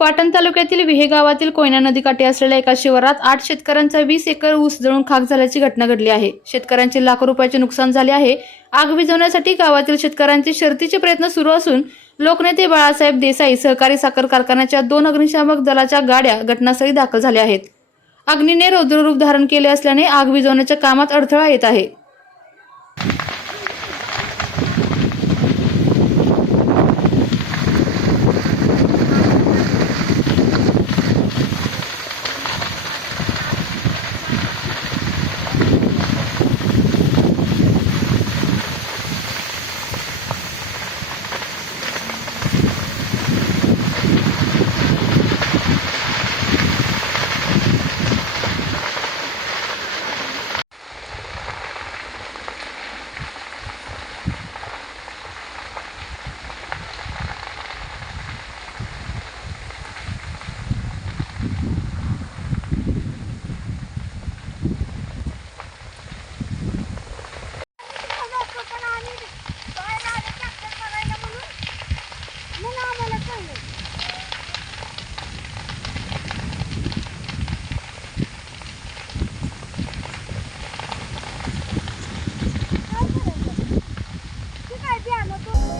पाटण तालुक्यातील विहे गावातील कोयना नदीकाठी असलेल्या एका शिवारात आठ शेतकऱ्यांचा वीस एकर ऊस जळून खाक झाल्याची घटना घडली आहे. शेतकऱ्यांचे लाखो रुपयाचे नुकसान झाले आहे. आग विझवण्यासाठी गावातील शेतकऱ्यांचे शर्तीचे प्रयत्न सुरू असून लोकनेते बाळासाहेब देसाई सहकारी साखर कारखान्याच्या दोन अग्निशामक दलाच्या गाड्या घटनास्थळी दाखल झाल्या आहेत. अग्नीने रौद्ररूप धारण केले असल्याने आग विझवण्याच्या कामात अडथळा येत आहे.